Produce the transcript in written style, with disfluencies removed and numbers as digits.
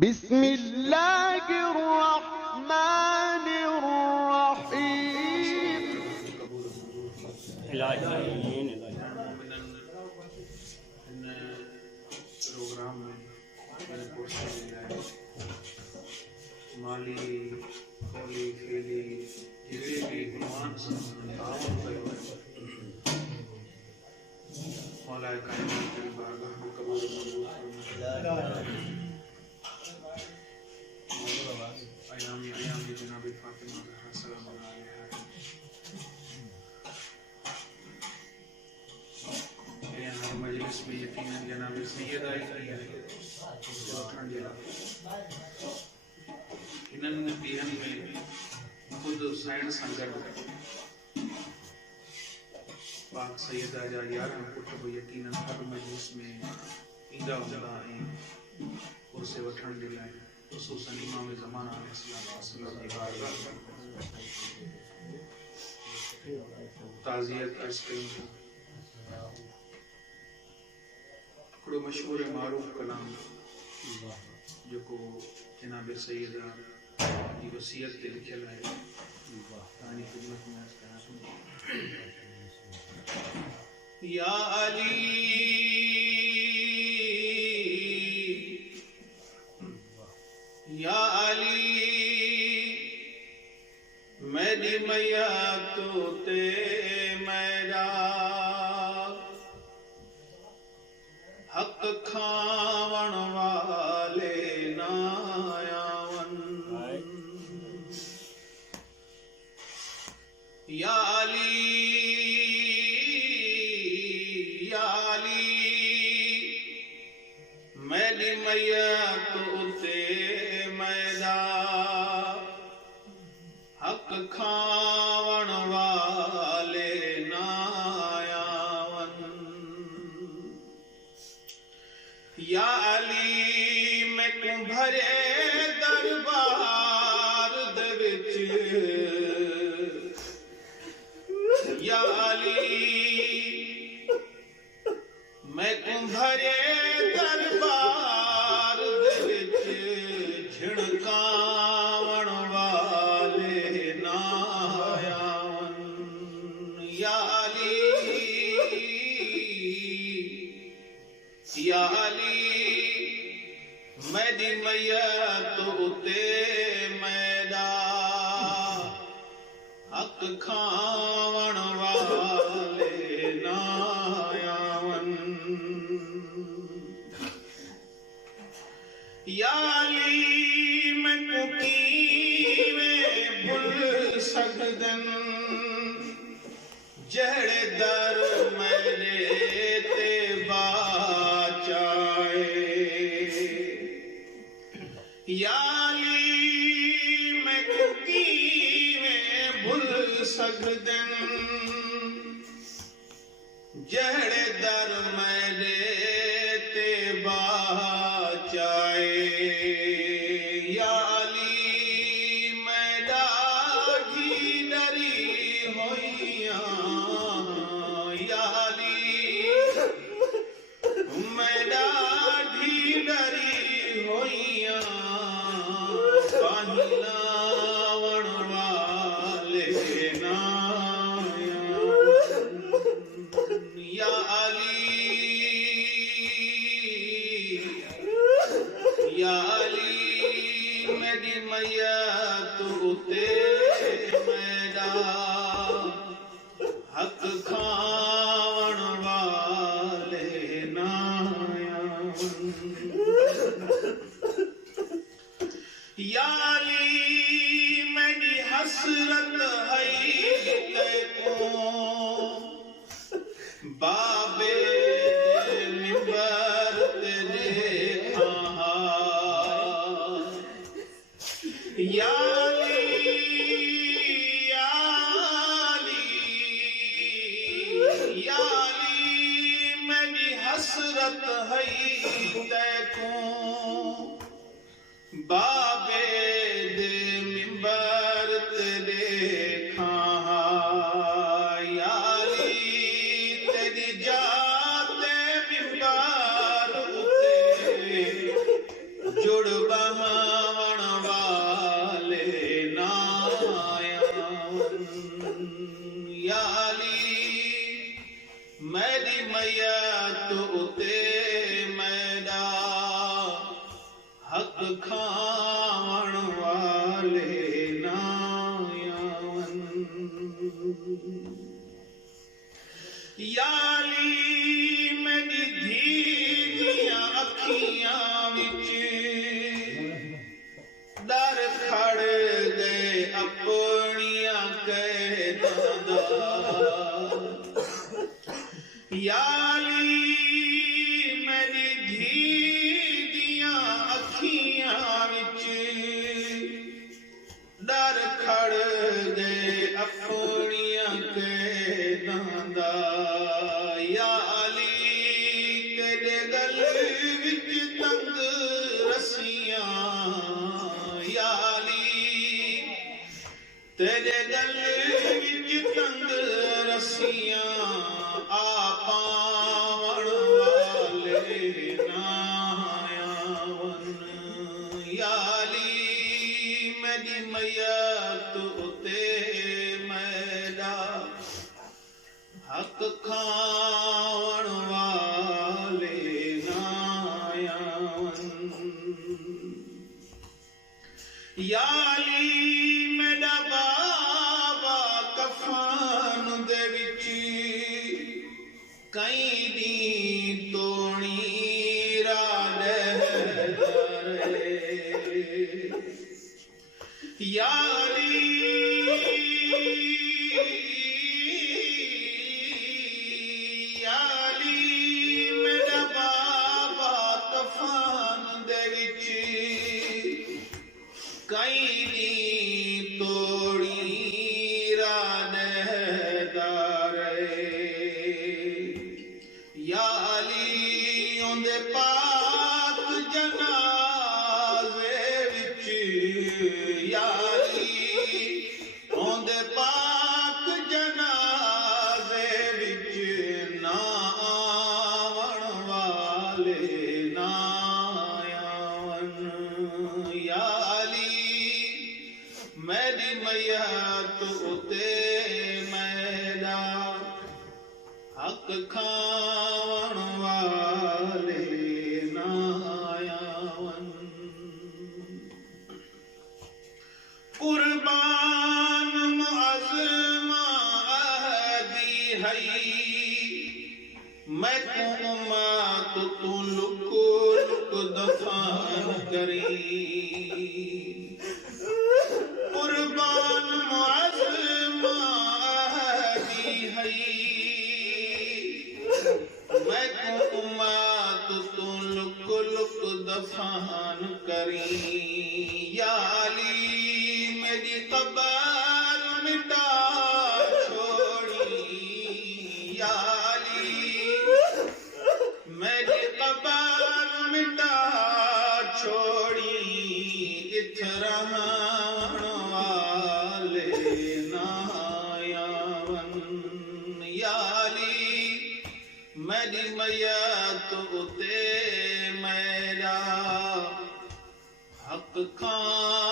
बिस्मिल्लाहिर्रहमानिर्रहीम। प्रोग्राम में माली होली खेली जितने भी गुणवान तावन कयो है मौला कायनात की बारगाह में कबूल अयामी जनाब फातिमा सलाम अलैहा हर मजलिस में यकीनन जनाब सैयदा है इन्हनि ॾींहनि में ख़ुदि साइण सां गॾु पाक सैयदा जा 11 पुट बि यकीनन हर मजलिस में ईंदा हूंदा ऐं कुर्से वठण जे लाइ ख़ुसूसन इमाम ज़माना अलैहिस्सलाम जी बारगाह ताज़ियत अर्ज़ कयूं। हिकिड़ो मशहूर मारूफ़ कलाम जेको जनाब सैयदा जी वसीयत ते लिखियल आहे तव्हांजी ख़िदमत में अर्ज़ कयां थो। या अली या अली मेरी मैया तो ते मेरा हक खावण वाले नायावन। या अली मेरी मैया तो ते मैदा हक खावण वाले नायावन। या अली मैं कुंभरे दरबार दे विच या अली मैं कुंभरे दरबार दे विच झिणकावण वाले नायावन। या अली मेरी मैया तो ते मैदा हक खावण वाले नायावन। या अली मैं को कीवें भुल सकदन जहड़े दर मेरे ते बाचाए। या अली मैं को कीवें भुल सकदन जहड़े दर मेरे ते बाचाए। या अली मैं ॾाढी डरी होइयां। या अली मैं ॾाढी डरी होइयां पाहिलावण वाले नायावन। या अली मेरी मैया तू ते मैदा हक खावण वाले नायावन। या अली मेरी हसरत है तेको बाबे मिंबर ते देखा। या अली मेरी हसरत है तेको बाबे दे मिंबर ते देखा। या अली तेरी जाते मिंबर उते जुड़ कुर्बान वाले नायावन याली मेरी मैया तो उते मैदा हक खान वाले नायावन याली मेरी धी दियां अखियां विच डर खड़ गए अपनियां कैदां दा याली मेरी धी दियां अखियां विच डर खड़ गए अपनियां कैदां दा याली तेरे गल विच तंग रस्सियां याली तेरे गल विच तंग रस्सियां आपावण वाले नायावन याली मेरी मैया तो उते मैदा हक खावण वाले नायावन याली मेरा बाबा कफान दे विच कई दी तोणी राडे याली याली मेरा बाबा कफान दे विच कई दी तोड़ी राडे याली उंदे पाक जनाजे विच याली उंदे पाक जनाजे विच ना आवण वाले नायावन याली मेरी मैया तो उते मैदा हक खान वाले नायावन कुर्बान मुअज़्ज़मा अहदी हई मैं कुमा तो तू लुक लुक दफान करी कुर्बान मुअज़्ज़मा अहदी हई मैं कुमा तो तू लुक लुक दफान करी याली मेरी कब्र मिटा छोड़ी याली मेरी कब्र मिटा छोड़ी इत रहन वाले नायावन याली मेरी मैया तो उते मेरा हक खान